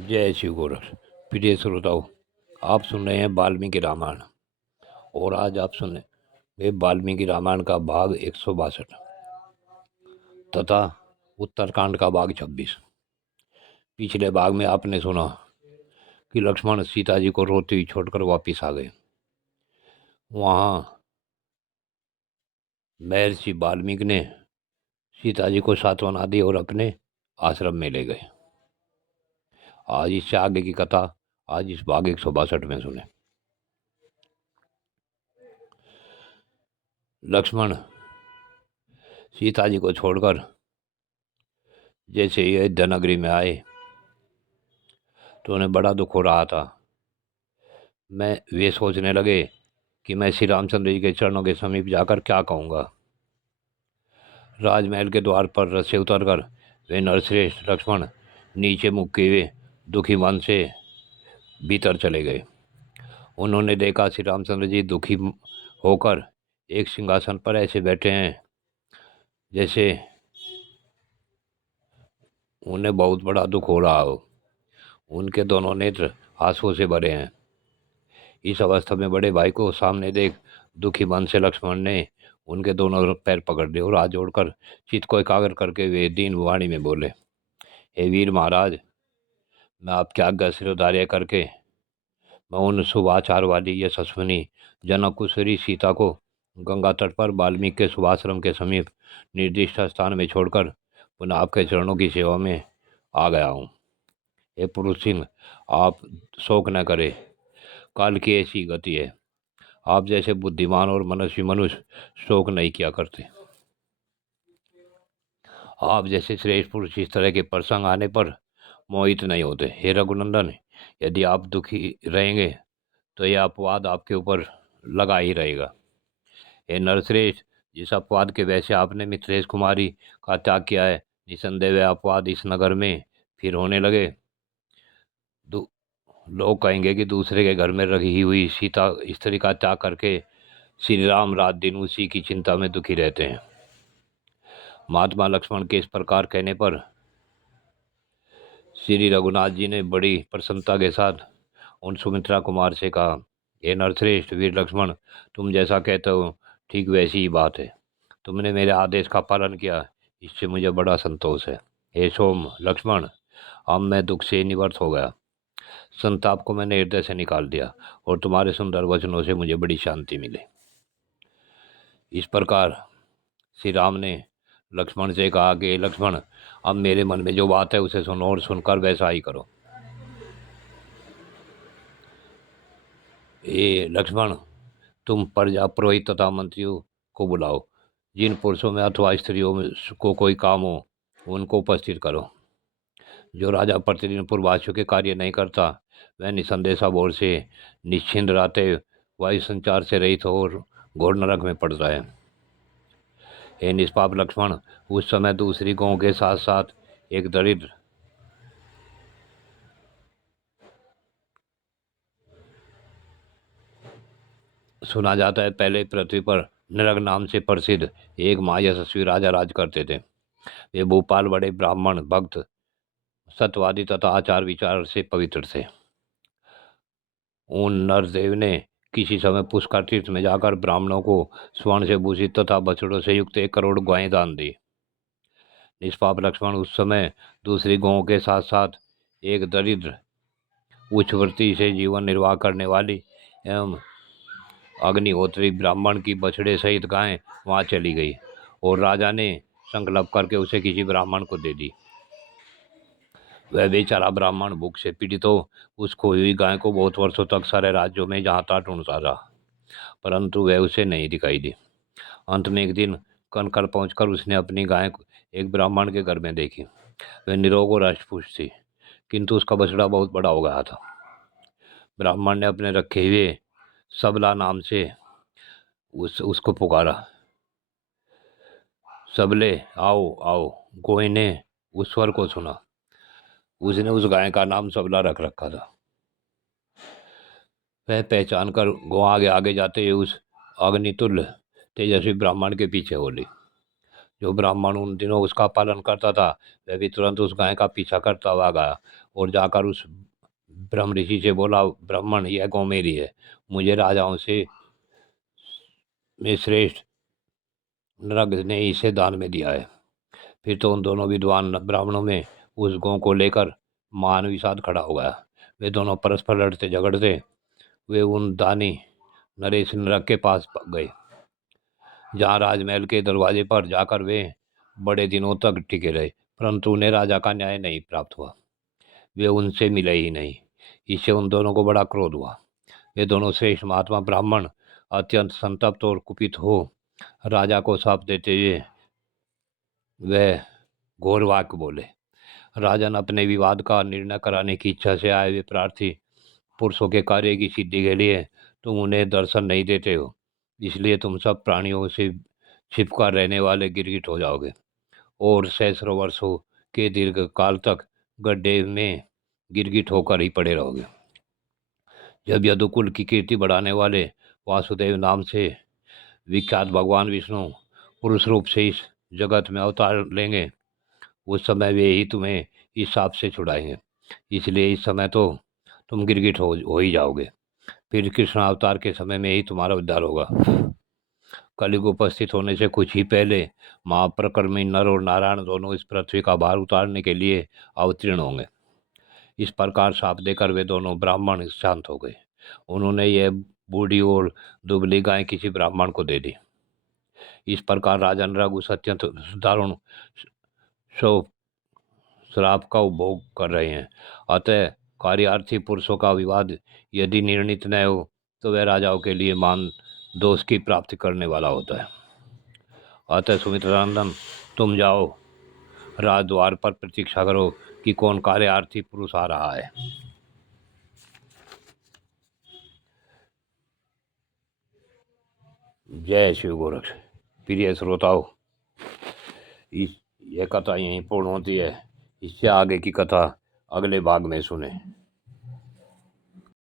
जय शिव गोरख। प्रिय श्रोताओं, आप सुन रहे हैं वाल्मीकि रामायण और आज आप सुन रहे हैं वाल्मीकि रामायण का भाग 162 तथा उत्तरकांड का भाग 26। पिछले भाग में आपने सुना कि लक्ष्मण सीता जी को रोती हुई छोड़कर वापिस आ गए। वहाँ महर्षि वाल्मीकि ने सीता जी को सांत्वना दी और अपने आश्रम में ले गए। आज इससे आगे की कथा आज इस भाग 162 में सुने। लक्ष्मण सीता जी को छोड़कर जैसे ही अयोध्या नगरी में आए तो उन्हें बड़ा दुख हो रहा था। वे सोचने लगे कि मैं श्री रामचंद्र जी के चरणों के समीप जाकर क्या कहूँगा। राजमहल के द्वार पर रथ से उतरकर वे नरश्रेष्ठ लक्ष्मण नीचे मुख किए हुए दुखी मन से भीतर चले गए। उन्होंने देखा श्री रामचंद्र जी दुखी होकर एक सिंहासन पर ऐसे बैठे हैं जैसे उन्हें बहुत बड़ा दुख हो रहा हो। उनके दोनों नेत्र आंसुओं से भरे हैं। इस अवस्था में बड़े भाई को सामने देख दुखी मन से लक्ष्मण ने उनके दोनों पैर पकड़ लिए और हाथ जोड़कर चित्त को एकाग्र करके वे दीन वाणी में बोले, हे वीर महाराज, मैं आपकी आज्ञा शिरोधार्य करके मैं उन शुभाचार वाली यशस्विनी जनकुशरी सीता को गंगा तट पर वाल्मीकि के शुभाश्रम के समीप निर्दिष्ट स्थान में छोड़कर पुनः आपके चरणों की सेवा में आ गया हूँ। हे पुरुष सिंह, आप शोक न करें, काल की ऐसी गति है। आप जैसे बुद्धिमान और मनस्वी मनुष्य शोक नहीं किया करते। आप जैसे श्रेष्ठ पुरुष इस तरह के प्रसंग आने पर मोहित नहीं होते। हे रघुनंदन, यदि आप दुखी रहेंगे तो यह अपवाद आपके ऊपर लगा ही रहेगा। हे नरश्रेष्ठ, जिस अपवाद के वैसे आपने मित्रेश कुमारी का त्याग किया है, निसंदेह वह अपवाद इस नगर में फिर होने लगे। लोग कहेंगे कि दूसरे के घर में रखी हुई सीता स्त्री का त्याग करके श्री राम रात दिन उसी की चिंता में दुखी रहते हैं। महात्मा लक्ष्मण के इस प्रकार कहने पर श्री रघुनाथ जी ने बड़ी प्रसन्नता के साथ उन सुमित्रा कुमार से कहा, हे नरश्रेष्ठ वीर लक्ष्मण, तुम जैसा कहते हो ठीक वैसी ही बात है। तुमने मेरे आदेश का पालन किया, इससे मुझे बड़ा संतोष है। हे सोम लक्ष्मण, अब मैं दुख से निवृत्त हो गया। संताप को मैंने हृदय से निकाल दिया और तुम्हारे सुंदर वचनों से मुझे बड़ी शांति मिली। इस प्रकार श्री राम ने लक्ष्मण से कहा कि लक्ष्मण, अब मेरे मन में जो बात है उसे सुनो और सुनकर वैसा ही करो। ये लक्ष्मण, तुम प्रजा पुरोहित तथा मंत्रियों को बुलाओ। जिन पुरुषों में अथवा स्त्रियों में को कोई काम हो उनको उपस्थित करो। जो राजा प्रतिदिन पूर्ववासियों के कार्य नहीं करता वह निसंदेशा बोर से निश्चिंत रहते वायु संचार से रहित हो और घोर नरक में पड़ता है। हे निष्पाप लक्ष्मण, उस समय दूसरी गौं के साथ साथ एक दरिद्र सुना जाता है। पहले पृथ्वी पर नरक नाम से प्रसिद्ध एक महायशस्वी राजा राज करते थे। वे भूपाल बड़े ब्राह्मण भक्त सत्यवादी तथा आचार विचार से पवित्र थे। उन नरदेव ने किसी समय पुष्कर तीर्थ में जाकर ब्राह्मणों को स्वर्ण से भूषित तथा बछड़ों से युक्त 1 करोड़ गायें दान दी। निष्पाप लक्ष्मण, उस समय दूसरी गौं के साथ साथ एक दरिद्र उच्चवृत्ति से जीवन निर्वाह करने वाली एवं अग्निहोत्री ब्राह्मण की बछड़े सहित गायें वहां चली गई और राजा ने संकल्प करके उसे किसी ब्राह्मण को दे दी। वह बेचारा ब्राह्मण भूख से पीड़ित हो उस खोई हुई गाय को बहुत वर्षों तक सारे राज्यों में जहाँ तहाँ ढूंढता रहा, परंतु वह उसे नहीं दिखाई दी। अंत में एक दिन कनकर पहुंचकर उसने अपनी गाय एक ब्राह्मण के घर में देखी। वह निरोग और अष्टपुष्ट थी, किंतु उसका बछड़ा बहुत बड़ा हो गया था। ब्राह्मण ने अपने रखे हुए सबला नाम से उसको पुकारा, सबले आओ आओ। गोई ने उस स्वर को सुना। उसने उस गाय का नाम सबला रख रखा था। वह पहचान कर गो आगे आगे जाते हुए उस अग्नितुल्य तेजस्वी ब्राह्मण के पीछे हो ली। जो ब्राह्मण उन दिनों उसका पालन करता था वह भी तुरंत उस गाय का पीछा करता हुआ गया और जाकर उस ब्रह्म ऋषि से बोला, ब्राह्मण यह गौ मेरी है, मुझे राजाओं से में श्रेष्ठ नरग ने इसे दान में दिया है। फिर तो उन दोनों विद्वान ब्राह्मणों में उस गौ को लेकर महान विषाद खड़ा हो गया। वे दोनों परस्पर लड़ते झगड़ते वे उन दानी नरेश नरक के पास गए, जहाँ राजमहल के दरवाजे पर जाकर वे बड़े दिनों तक टिके रहे, परंतु उन्हें राजा का न्याय नहीं प्राप्त हुआ। वे उनसे मिले ही नहीं। इससे उन दोनों को बड़ा क्रोध हुआ। वे दोनों श्रेष्ठ महात्मा ब्राह्मण अत्यंत संतप्त और कुपित हो राजा को शाप देते हुए वह घोर वाक्य बोले, राजन, अपने विवाद का निर्णय कराने की इच्छा से आए हुए प्रार्थी पुरुषों के कार्य की सिद्धि के लिए तुम उन्हें दर्शन नहीं देते हो, इसलिए तुम सब प्राणियों से छिपकर रहने वाले गिरगिट हो जाओगे और सैकड़ों वर्षों के दीर्घ काल तक गड्ढे में गिरगिट होकर ही पड़े रहोगे। जब यदुकुल की कीर्ति बढ़ाने वाले वासुदेव नाम से विख्यात भगवान विष्णु पुरुष रूप से इस जगत में अवतार लेंगे, उस समय वे ही तुम्हें इस शाप से छुड़ाएंगे। इसलिए इस समय तो तुम गिरगिट हो ही जाओगे, फिर कृष्ण अवतार के समय में ही तुम्हारा उद्धार होगा। कलयुग उपस्थित होने से कुछ ही पहले महाप्रकर्मी नर और नारायण दोनों इस पृथ्वी का भार उतारने के लिए अवतीर्ण होंगे। इस प्रकार शाप देकर वे दोनों ब्राह्मण शांत हो गए। उन्होंने यह बूढ़ी और दुबली गाय किसी ब्राह्मण को दे दी। इस प्रकार राजा नरग उस अत्यंत दारुण श्राप का उपभोग कर रहे हैं। अतः कार्यार्थी पुरुषों का विवाद यदि निर्णित न हो तो वह राजाओं के लिए मान दोष की प्राप्ति करने वाला होता है। अतः सुमित्रानंदन, तुम जाओ, राजद्वार पर प्रतीक्षा करो कि कौन कार्यार्थी पुरुष आ रहा है। जय शिव गोरक्ष। प्रिय श्रोताओं, यह कथा यहीं पूर्ण होती है। इससे आगे की कथा अगले भाग में सुने।